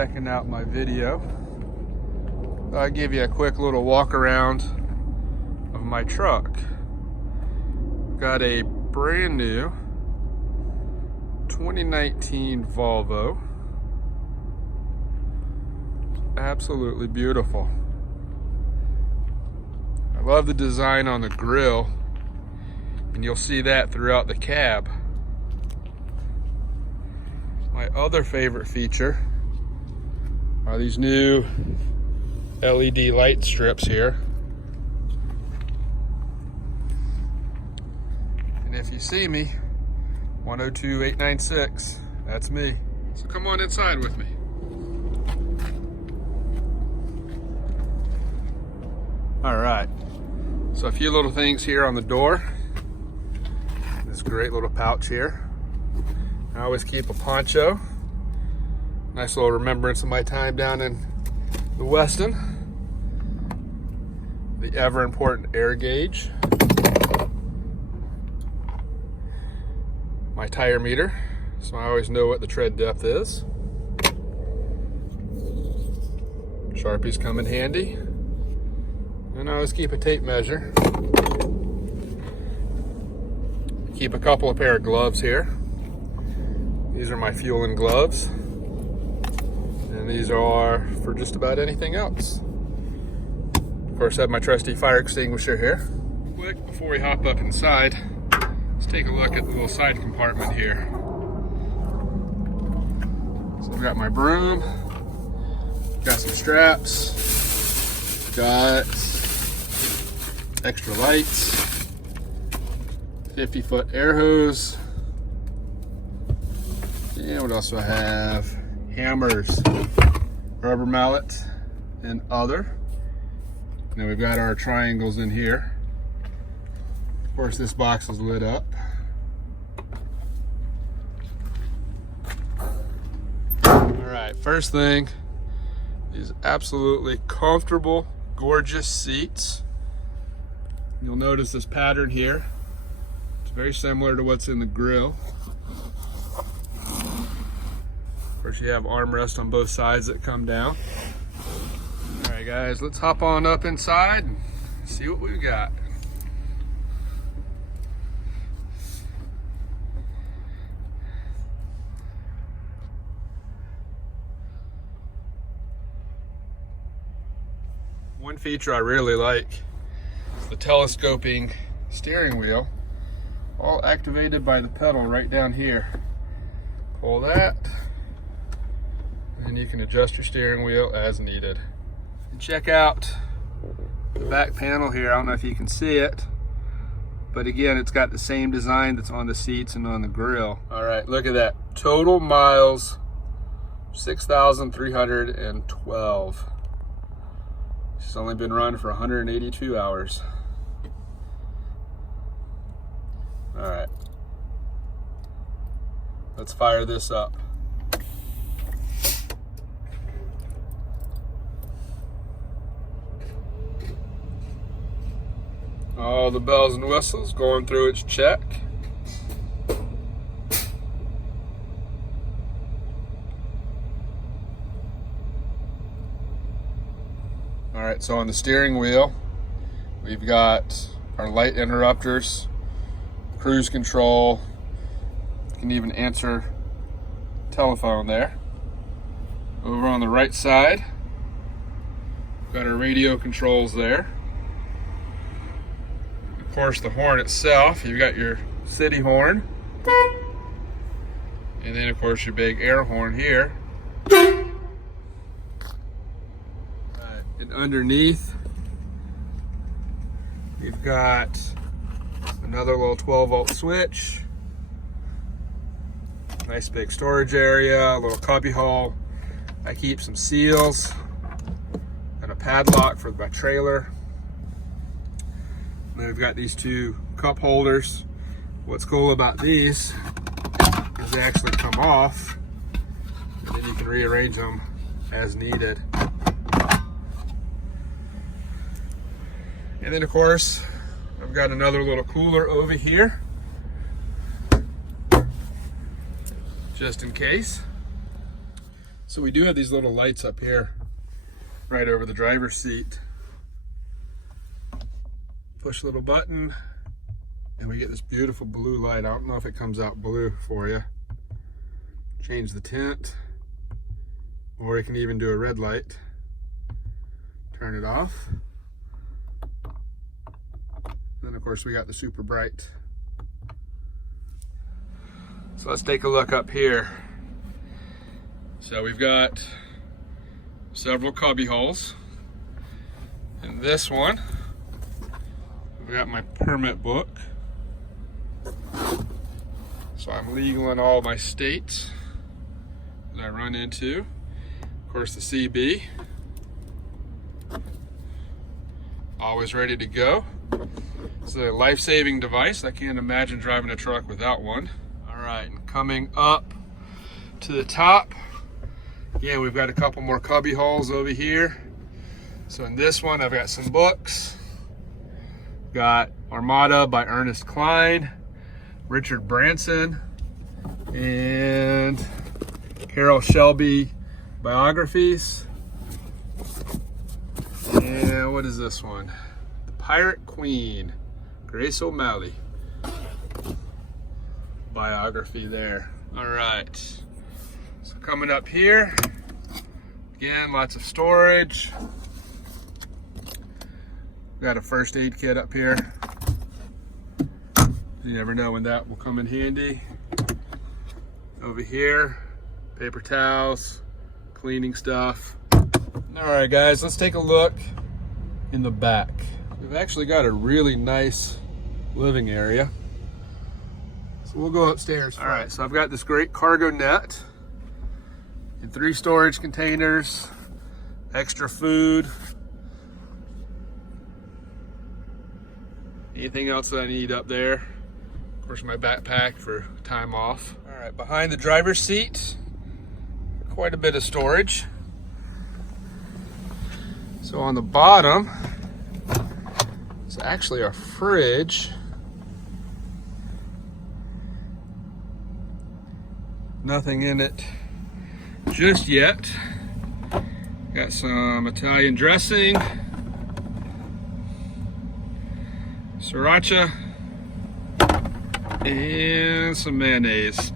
checking out my video. I'll give you a quick little walk around of my truck. Got a brand new 2019 Volvo. Absolutely beautiful. I love the design on the grille, and you'll see that throughout the cab. My other favorite feature are these new LED light strips here. And if you see me, 102-896, that's me. So come on inside with me. All right, so a few little things here on the door. This great little pouch here. I always keep a poncho. Nice little remembrance of my time down in the Weston. The ever important air gauge. My tire meter, so I always know what the tread depth is. Sharpies come in handy. And I always keep a tape measure. Keep a couple of pair of gloves here. These are my fueling gloves. And these are for just about anything else. Of course, I have my trusty fire extinguisher here. Quick, before we hop up inside, let's take a look at the little side compartment here. So I've got my broom, got some straps, got extra lights, 50-foot air hose, and what else do I have? Hammers, rubber mallet, and other. Now we've got our triangles in here. Of course, this box is lit up. All right, first thing, these absolutely comfortable, gorgeous seats. You'll notice this pattern here. It's very similar to what's in the grille. Of course, you have armrests on both sides that come down. All right, guys, let's hop on up inside and see what we've got. One feature I really like is the telescoping steering wheel, all activated by the pedal right down here. Pull that, and you can adjust your steering wheel as needed. And check out the back panel here. I don't know if you can see it, but again, it's got the same design that's on the seats and on the grille. All right, look at that. Total miles, 6,312. It's only been run for 182 hours. All right, let's fire this up. All the bells and whistles going through its check. All right, so on the steering wheel, we've got our light interrupters, cruise control. You can even answer telephone there. Over on the right side, we've got our radio controls there. Of course, the horn itself, you've got your city horn. And then, of course, your big air horn here. And underneath, we've got another little 12-volt switch. Nice big storage area, a little cubby hole. I keep some seals and a padlock for my trailer. And then we've got these two cup holders. What's cool about these is they actually come off, and then you can rearrange them as needed. And then, of course, I've got another little cooler over here, just in case. So we do have these little lights up here, right over the driver's seat. Push a little button, and we get this beautiful blue light. I don't know if it comes out blue for you. Change the tint, or you can even do a red light. Turn it off. Then of course we got the super bright. So let's take a look up here. So we've got several cubby holes. In this one, we got my permit book. So I'm legal in all my states that I run into. Of course, the CB. Always ready to go. It's a life-saving device. I can't imagine driving a truck without one. All right, and coming up to the top, again, we've got a couple more cubby holes over here. So in this one, I've got some books. Got Armada by Ernest Cline, Richard Branson, and Carol Shelby biographies. And what is this one? The Pirate Queen, Grace O'Malley biography there. All right, so coming up here, again, lots of storage. Got a first aid kit up here. You never know when that will come in handy. Over here, paper towels, cleaning stuff. All right, guys, let's take a look in the back. We've actually got a really nice living area. So we'll go upstairs. All right, so I've got this great cargo net and 3 storage containers, extra food, anything else that I need up there. Of course, my backpack for time off. All right, behind the driver's seat, quite a bit of storage. So on the bottom, it's actually our fridge. Nothing in it just yet. Got some Italian dressing, sriracha, and some mayonnaise.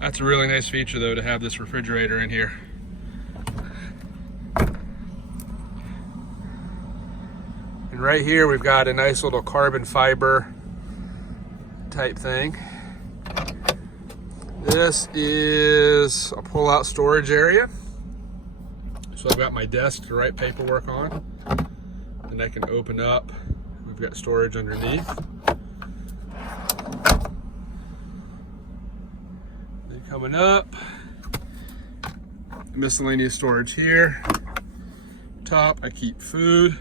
That's a really nice feature though, to have this refrigerator in here. And right here we've got a nice little carbon fiber type thing. This is a pull-out storage area. So I've got my desk to write paperwork on, and I can open up. We've got storage underneath. Then coming up, miscellaneous storage here. Top, I keep food.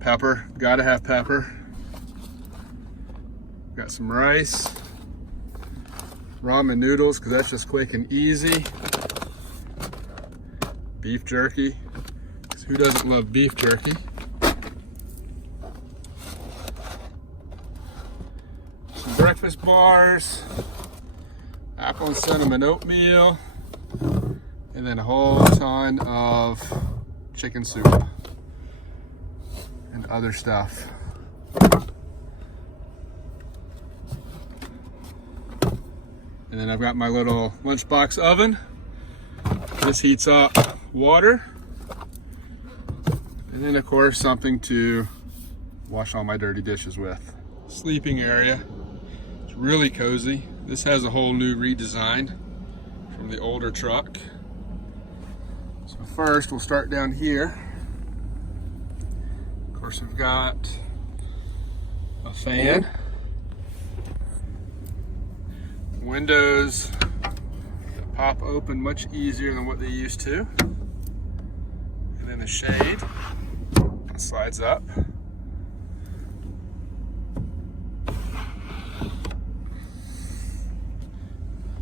Pepper, gotta have pepper. Got some rice, ramen noodles, because that's just quick and easy. Beef jerky, because who doesn't love beef jerky? Some breakfast bars, apple and cinnamon oatmeal, and then a whole ton of chicken soup and other stuff. And then I've got my little lunchbox oven. This heats up water. And then of course something to wash all my dirty dishes with. Sleeping area. It's really cozy. This has a whole new redesign from the older truck. So first we'll start down here. Of course we've got a fan. Windows pop open much easier than what they used to. And then the shade slides up.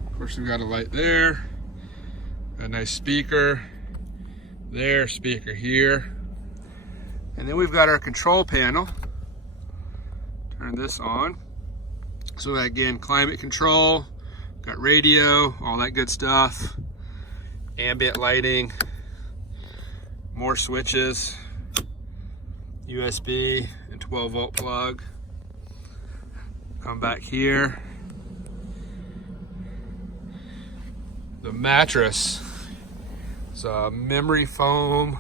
Of course, we've got a light there, a nice speaker there, speaker here. And then we've got our control panel. Turn this on. So again, climate control, got radio, all that good stuff, ambient lighting, more switches, USB and 12-volt plug. Come back here. The mattress is a memory foam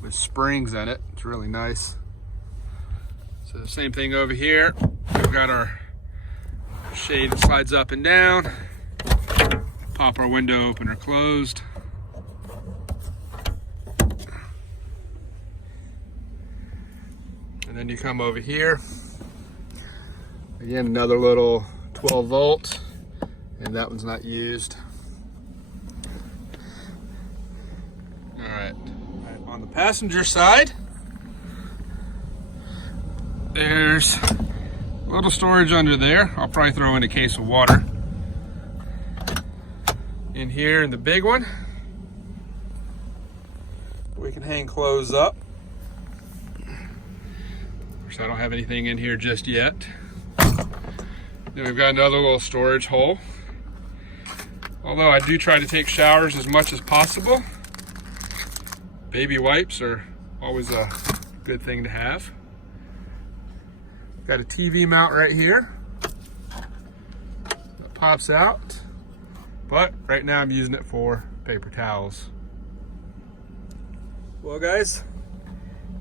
with springs in it. It's really nice. So the same thing over here. We've got our shade that slides up and down. Pop our window open or closed. And then you come over here. Again, another little 12 volt, and that one's not used. All right, on the passenger side, there's a little storage under there. I'll probably throw in a case of water. In here, in the big one, we can hang clothes up. Of course, I don't have anything in here just yet. Then we've got another little storage hole. Although I do try to take showers as much as possible, baby wipes are always a good thing to have. Got a TV mount right here that pops out, but right now I'm using it for paper towels. Well guys,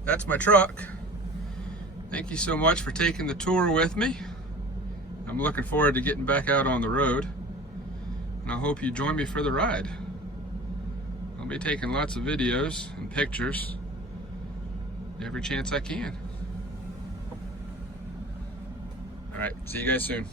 that's my truck. Thank you so much for taking the tour with me. I'm looking forward to getting back out on the road, and I hope you join me for the ride. I'll be taking lots of videos and pictures every chance I can. All right, see you guys soon.